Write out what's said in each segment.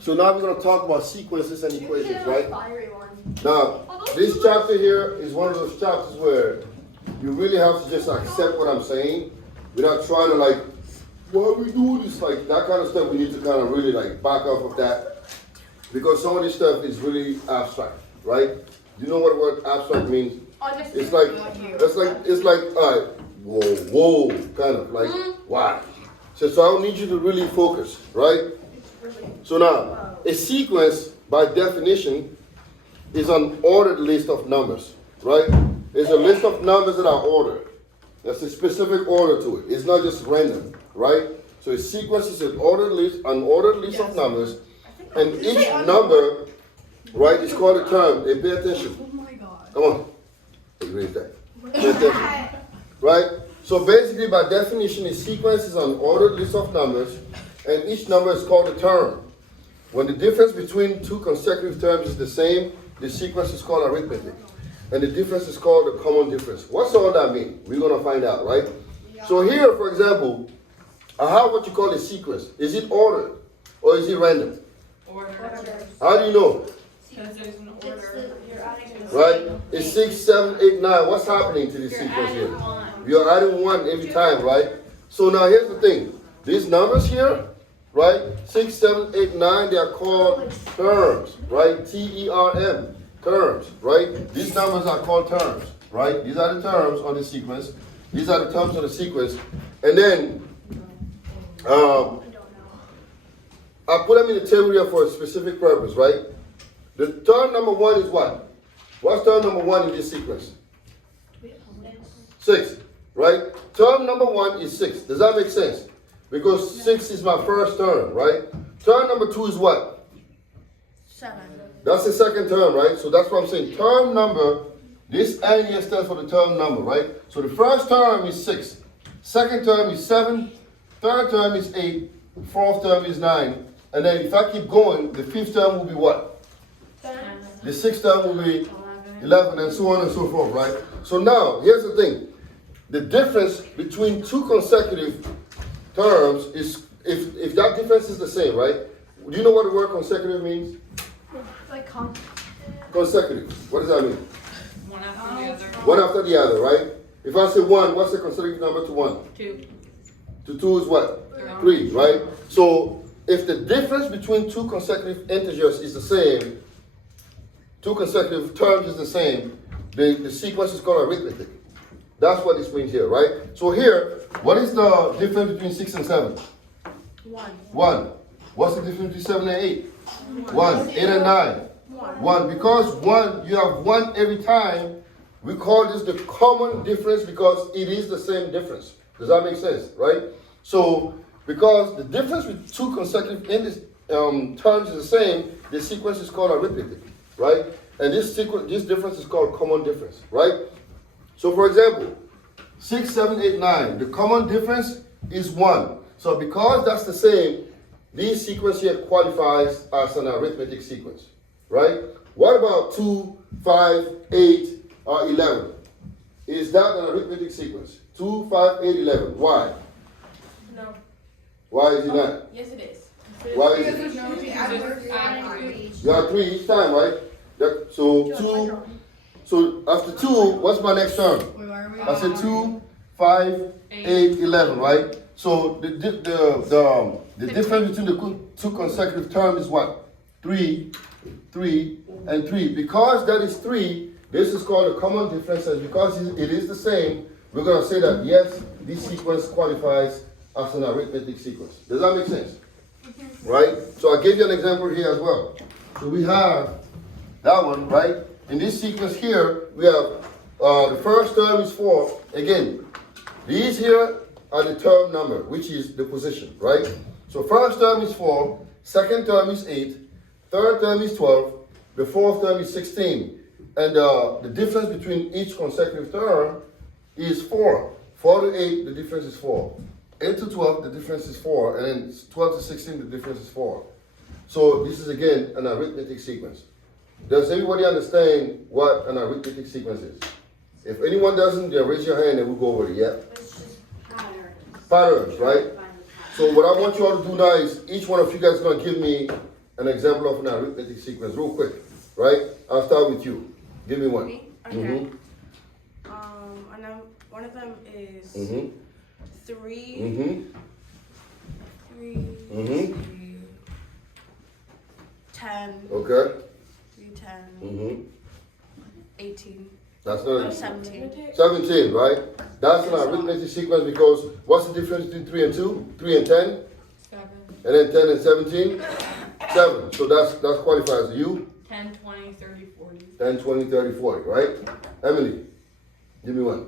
So now we're going to talk about sequences and equations, right? Now, this chapter here is one of those chapters where you really have to just accept what I'm saying without trying to like, why are we doing this? Like that kind of stuff, we need to kind of really like back off of that because some of this stuff is really abstract, right? You know what the word abstract means? It's like, all right, whoa, kind of like, why? So I need you to really focus, right? So now, a sequence, by definition, is an ordered list of numbers, right? It's a list of numbers that are ordered. There's a specific order to it. It's not just random, right? So a sequence is an ordered list of numbers, and each number, right, is called a term. Hey, pay attention. Oh my God. Come on. Erase that. Pay attention. Right? So basically, by definition, a sequence is an ordered list of numbers, and each number is called a term. When the difference between two consecutive terms is the same, the sequence is called arithmetic. And the difference is called the common difference. What's all that mean? We're going to find out, right? Yeah. So here, for example, I have what you call a sequence. Is it ordered or is it random? Ordered. How do you know? Because there's an order. Right? It's 6, 7, 8, 9. What's happening to this sequence here? You're adding 1 every time, right? So now here's the thing. These numbers here, right? 6, 7, 8, 9, they are called terms, right? T-E-R-M, terms, right? These numbers are called terms, right? These are the terms on the sequence. These are the terms on the sequence. And then, I put them in the table here for a specific purpose, right? The term number 1 is what? What's term number 1 in this sequence? 6, right? Term number 1 is 6. Does that make sense? Because 6 is my first term, right? Term number 2 is what? 7. That's the second term, right? So that's what I'm saying. Term number, this N here stands for the term number, right? So the first term is 6. Second term is 7. Third term is 8. Fourth term is 9. And then if I keep going, the fifth term will be what? 10. The sixth term will be 11, and so on and so forth, right? So now, here's the thing. The difference between two consecutive terms is, if that difference is the same, right? Do you know what the word consecutive means? Like consecutive. What does that mean? One after the other. One after the other, right? If I say 1, what's the consecutive number to 1? 2. To 2 is what? 3, right? So if the difference between two consecutive integers is the same, two consecutive terms is the same, the sequence is called arithmetic. That's what this means here, right? So here, what is the difference between 6 and 7? 1. 1. What's the difference between 7 and 8? 1. 8 and 9? 1. Because 1, you have 1 every time, we call this the common difference because it is the same difference. Does that make sense, right? So, because the difference with two consecutive terms is the same, the sequence is called arithmetic, right? And this difference is called common difference, right? So, for example, 6, 7, 8, 9, the common difference is 1. So, because that's the same, this sequence here qualifies as an arithmetic sequence, right? What about 2, 5, 8, or 11? Is that an arithmetic sequence? 2, 5, 8, 11. Why? No. Why is it not? Yes, it is. Why is it? You have 3 each time, right? So after 2, what's my next term? I said 2, 5, 8, 11, right? So the difference between the two consecutive terms is what? 3, 3, and 3. Because that is 3, this is called a common difference, and because it is the same, we're going to say that yes, this sequence qualifies as an arithmetic sequence. Does that make sense? Right? So I gave you an example here as well. So we have that one, right? In this sequence here, we have the first term is 4. Again, these here are the term number, which is the position, right? So first term is 4, second term is 8, third term is 12, the fourth term is 16. And the difference between each consecutive term is 4. 4 to 8, the difference is 4. 8 to 12, the difference is 4. And then 12 to 16, the difference is 4. So this is again an arithmetic sequence. Does everybody understand what an arithmetic sequence is? If anyone doesn't, then raise your hand and we'll go over it, yeah? It's just patterns. Patterns, right? So what I want you all to do now is each one of you guys is gonna give me an example of an arithmetic sequence real quick, right? I'll start with you. Give me one. Me? Okay. Mm-hmm. And then one of them is Mm-hmm. 3. Mm-hmm. 3. Mhm. 10. Okay. 3, 10. Mm-hmm. 18. That's Oh, not 17. 17, right? That's an arithmetic sequence because what's the difference between 3 and 2? 3 and 10? 7. And then 10 and 17? 7. So that qualifies you. 10, 20, 30, 40. 10, 20, 30, 40, right? Emily, give me one.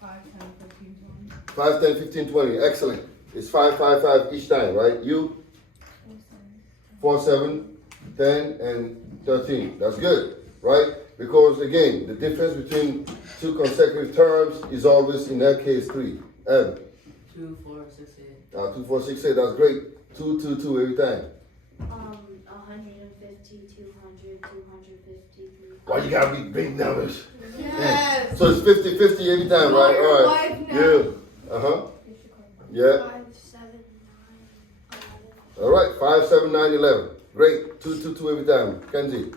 5, 10, 15, 20. 5, 10, 15, 20. Excellent. It's 5, 5, 5 each time, right? You? 4, 7, 10, and 13. That's good, right? Because again, the difference between two consecutive terms is always, in that case, 3. 2, 4, 6, 8. 2, 4, 6, 8. That's great. 2, 2, 2 every time. 150, 200, 250. Why you gotta be big numbers? Yes. So it's 50, 50 every time, right? All right. Wife now. Yeah. Uh-huh. Yeah. 5, 7, 9, 11. All right. 5, 7, 9, 11. Great. 2, 2, 2 every time. Kenzie.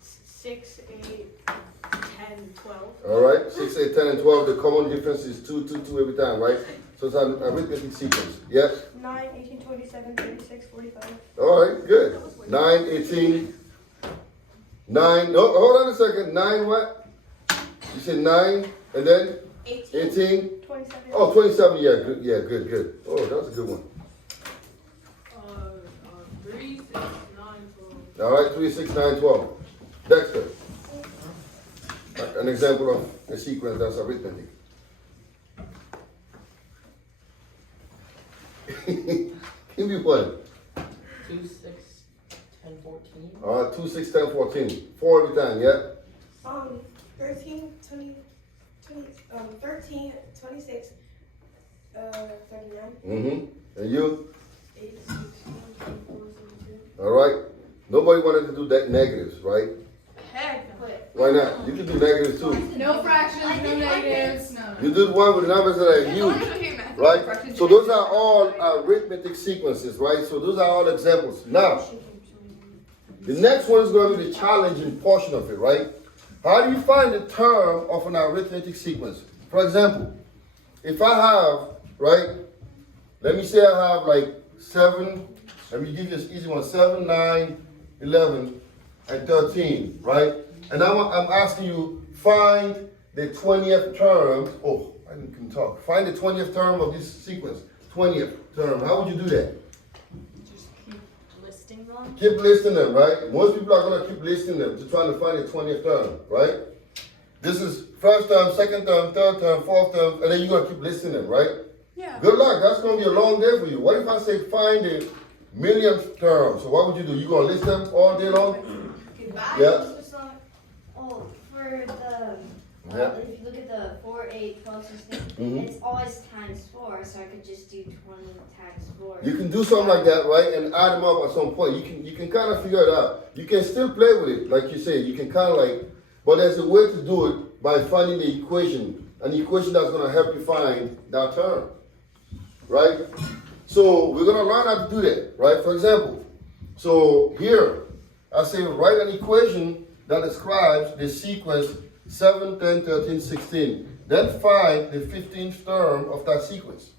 6, 8, 10, 12. All right. 6, 8, 10, and 12. The common difference is 2, 2, 2 every time, right? So it's an arithmetic sequence. Yeah. 9, 18, 27, 36, 45. All right. Good. 9, 18. 9. No, hold on a second. 9 what? You said 9 and then 18. 18. 27. Oh, 27. Yeah. Good. Yeah. Good. Good. Oh, that was a good one. 3, 6, 9, 12. All right. 3, 6, 9, 12. Dexter. An example of a sequence that's arithmetic. Give me one. 2, 6, 10, 14. All right, 2, 6, 10, 14. 4 every time, yeah? 13, 20, 13, 26, 39. Mm-hmm. And you? 8, 16, 24, 72. All right. Nobody wanted to do that negatives, right? Heck. Why not? You can do negatives too. No fractions, no negatives. No. You did one with numbers that are huge, right? So those are all arithmetic sequences, right? So those are all examples. Now, the next one is going to be the challenging portion of it, right? How do you find the term of an arithmetic sequence? For example, if I have, right, let me say I have like 7, let me give you this easy one, 7, 9, 11, and 13, right? And now I'm asking you, find the 20th term. Oh, I can talk. Find the 20th term of this sequence. 20th term. How would you do that? Just keep listing them. Keep listing them, right? Most people are going to keep listing them to try to find the 20th term, right? This is first term, second term, third term, fourth term, and then you're going to keep listing them, right? Yeah. Good luck. That's going to be a long day for you. What if I say find the millionth term? So what would you do? You going to list them all day long? Yeah. Oh, for the, Yeah. if you look at the 4, 8, 12, 16, Mhm. it's always times 4, so I could just do 20 times 4. You can do something like that, right? And add them up at some point. You can kind of figure it out. You can still play with it, like you said. You can kind of like, but there's a way to do it by finding the equation, an equation that's going to help you find that term, right? So we're going to learn how to do that, right? For example, so here I say write an equation that describes the sequence 7, 10, 13, 16. Then find the 15th term of that sequence.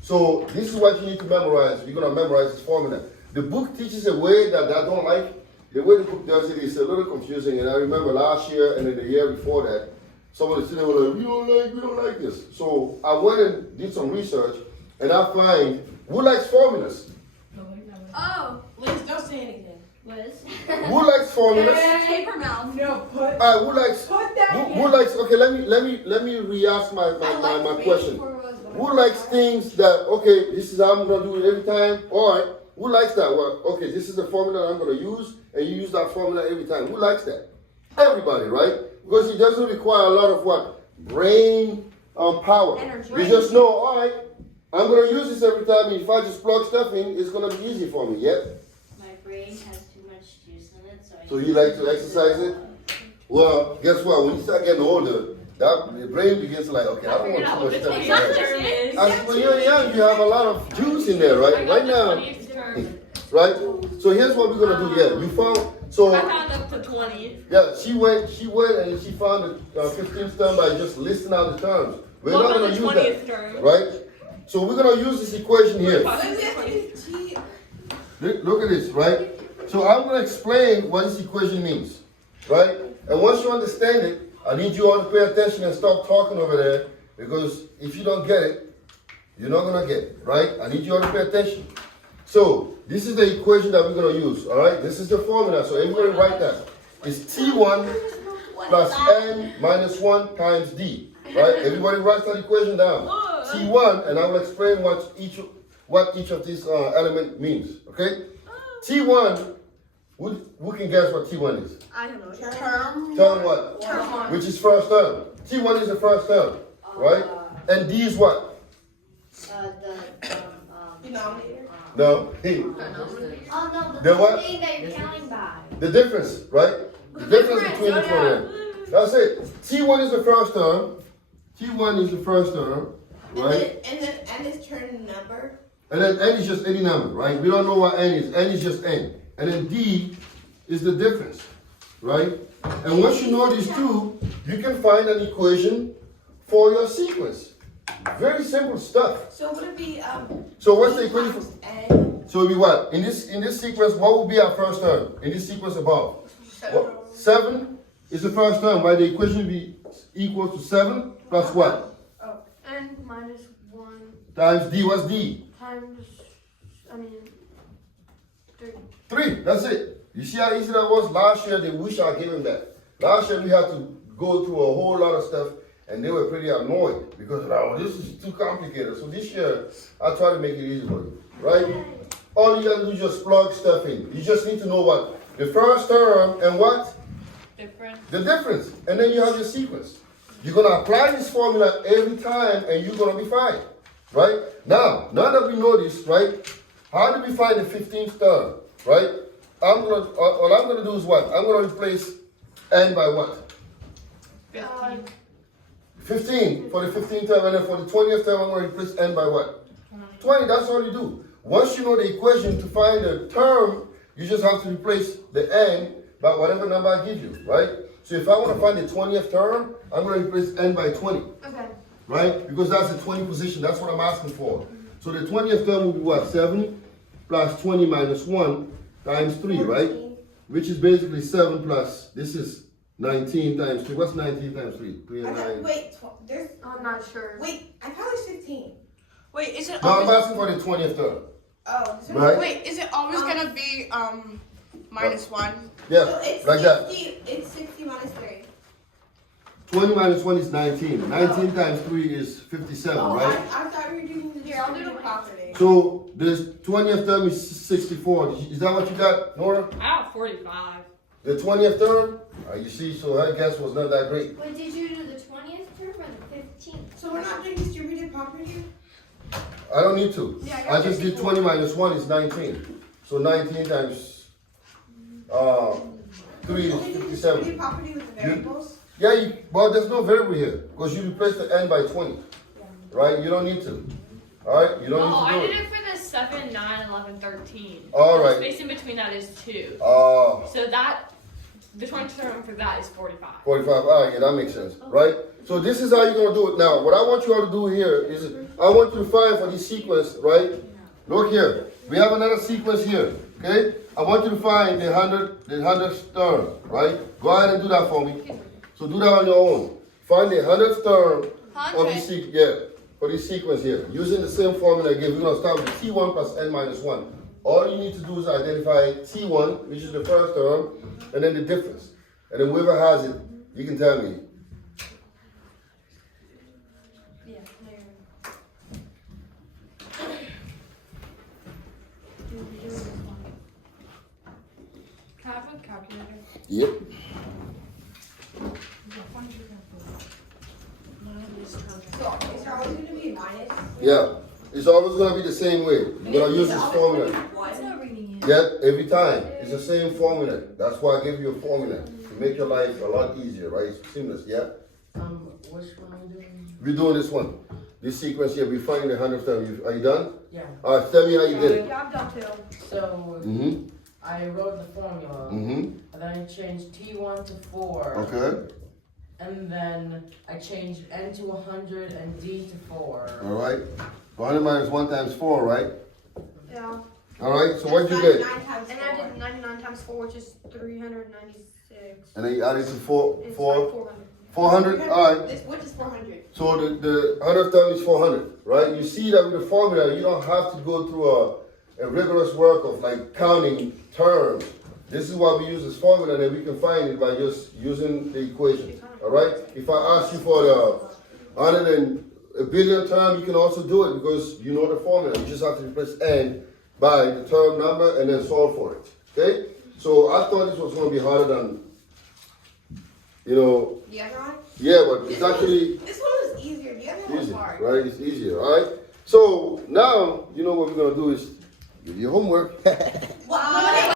So this is what you need to memorize. You're going to memorize this formula. The book teaches a way that I don't like. The way the book does it is a little confusing. And I remember last year and then the year before that, some of the students were like, we don't like this. So I went and did some research and I find who likes formulas? Oh. Liz, don't say anything. Liz? Who likes formulas? Paper mouth. No, put. Who likes? Put that Who likes? Okay, let me re-ask my question. Who likes things that okay? This is how I'm gonna do it every time. All right. Who likes that? Well, okay, this is the formula I'm gonna use, and you use that formula every time. Who likes that? Everybody, right? Because it doesn't require a lot of what brain power. Energy. You just know. All right. I'm gonna use this every time. If I just plug stuff in, it's gonna be easy for me. Yeah. My brain has too much juice in it, so So you like to exercise it? Well, guess what? When you start getting older, that the brain begins to like, okay, I don't want too much stuff in my head. term is. As when you're young, you have a lot of juice in there, right? Right now, right? So here's what we're gonna do. Yeah, you found. So I found up to 20. yeah, she went and she found the 15th term by just listing out the terms. We're not gonna use that, 20th term. right? So we're gonna use this equation here. Look at this, right? So I'm gonna explain what this equation means, right? And once you understand it, I need you all to pay attention and stop talking over there, because if you don't get it, you're not gonna get it, right? I need you all to pay attention. So this is the equation that we're gonna use, all right? This is the formula, so everybody write that. It's T1 plus N minus 1 times D, right? Everybody write that equation down. T1, and I will explain what each of these element means, okay? T1, who can guess what T1 is? I don't know. Term. Term what? Term 1. Which is first term. T1 is the first term, right? And D is what? Denominator. No. Hey. Oh no, The what? thing that you're counting by. The difference, right? The difference between the two of them. That's it. T1 is the first term. T1 is the first term, right? And then N is turn number. And then N is just any number, right? We don't know what N is. N is just N. And then D is the difference, right? And once you know these two, you can find an equation for your sequence. Very simple stuff. So would it be So what's the equation for? N? So it would be what? In this sequence, what would be our first term? In this sequence above? What? 7 is the first term, right? The equation would be equal to 7 plus what? N minus 1 Times D. What's D? times, 3. 3. That's it. You see how easy that was? Last year, they wish I gave them that. Last year, we had to go through a whole lot of stuff, and they were pretty annoyed because, oh, this is too complicated. So this year, I try to make it easy for you, right? All you gotta do is just plug stuff in. You just need to know what? The first term and what? Different. The difference. And then you have your sequence. You're gonna apply this formula every time, and you're gonna be fine, right? Now that we know this, right? How do we find the 15th term, right? All I'm gonna do is what? I'm gonna replace N by what? 15. 15 for the 15th term, and then for the 20th term, I'm going to replace N by what? 20, that's all you do. Once you know the equation to find the term, you just have to replace the N by whatever number I give you, right? So if I want to find the 20th term, I'm going to replace N by 20, Okay. right? Because that's the 20 position, that's what I'm asking for. So the 20th term will be what? 7 plus 20 minus 1 times 3, right? Which is basically 7 plus, this is 19 times 3. What's 19 times 3? 3 and 9. Wait, there's. I'm not sure. Wait, I thought it was 15. Wait, is it No, I'm always? asking for the 20th term. Oh, so Right. wait, is it always gonna be minus 1? Yeah, So it's like that. 60, it's 60 minus 3. 20 minus 1 is 19. 19 times 3 is 57, Oh, right? I thought we were doing the I'll do the property. So the 20th term is 64. Is that what you got, Nora? I have 45. The 20th term? You see, so her guess was not that great. Wait, did you do the 20th term or the 15th? So we're not doing distributed property? I don't need to. Yeah, I I got just did 20 minus 1 is 19. So 19 times 3 is Only do 57. distributed property with the variables? Yeah, well, there's no variable here because you replace the N by 20, right? You don't need to. All right? You don't Oh, I need to did do it. it for the 7, 9, 11, 13. All The right. space in between that is 2. So that, the 20th term for that is 45. 45, all right, yeah, that makes sense, right? So this is how you're going to do it now. What I want you all to do here is, I want you to find for this sequence, right? Look here. We have another sequence here, okay? I want you to find the 100th term, right? Go ahead and do that for me. So do that on your own. Find the 100th term of the sequence, yeah, for this sequence here. Using the same formula again, we're going to start with T1 plus N minus 1. All you need to do is identify T1, which is the first term, and then the difference. And then whoever has it, you can tell me. Can I have a calculator? Yep. So it's always going to be minus? Yeah. It's always going to be the same way. You're going to use this formula. What's not reading it? Yeah, every time. It's the same formula. That's why I give you a formula to make your life a lot easier, right? It's seamless, yeah? Which one are we doing? We're doing this one. This sequence here, we're finding the 100th term. Are you done? Yeah. Alright, tell me how you did it. Yeah, I'm done too. So Mm-hmm. I wrote the formula, Mm-hmm. and then I changed T1 to 4. Okay. And then I changed N to 100 and D to 4. Alright. 100 minus 1 times 4, right? Yeah. Alright, so what you get? 99 times and I did 99 times 4, which is 396. And then you add it to 4, It's 4, like 400. 400? Alright. What is 400? So the 100th term is 400, right? You see that with the formula, you don't have to go through a rigorous work of like counting terms. This is why we use this formula, and then we can find it by just using the equation. All right? If I ask you for the 100 and a billion term, you can also do it because you know the formula. You just have to replace n by the term number and then solve for it. Okay? So I thought this was going to be harder than, you know. The other one? Yeah, but it's actually This one was easier. The other one was easy, hard. right? It's easier, all right? So now, you know what we're going to do is give you homework.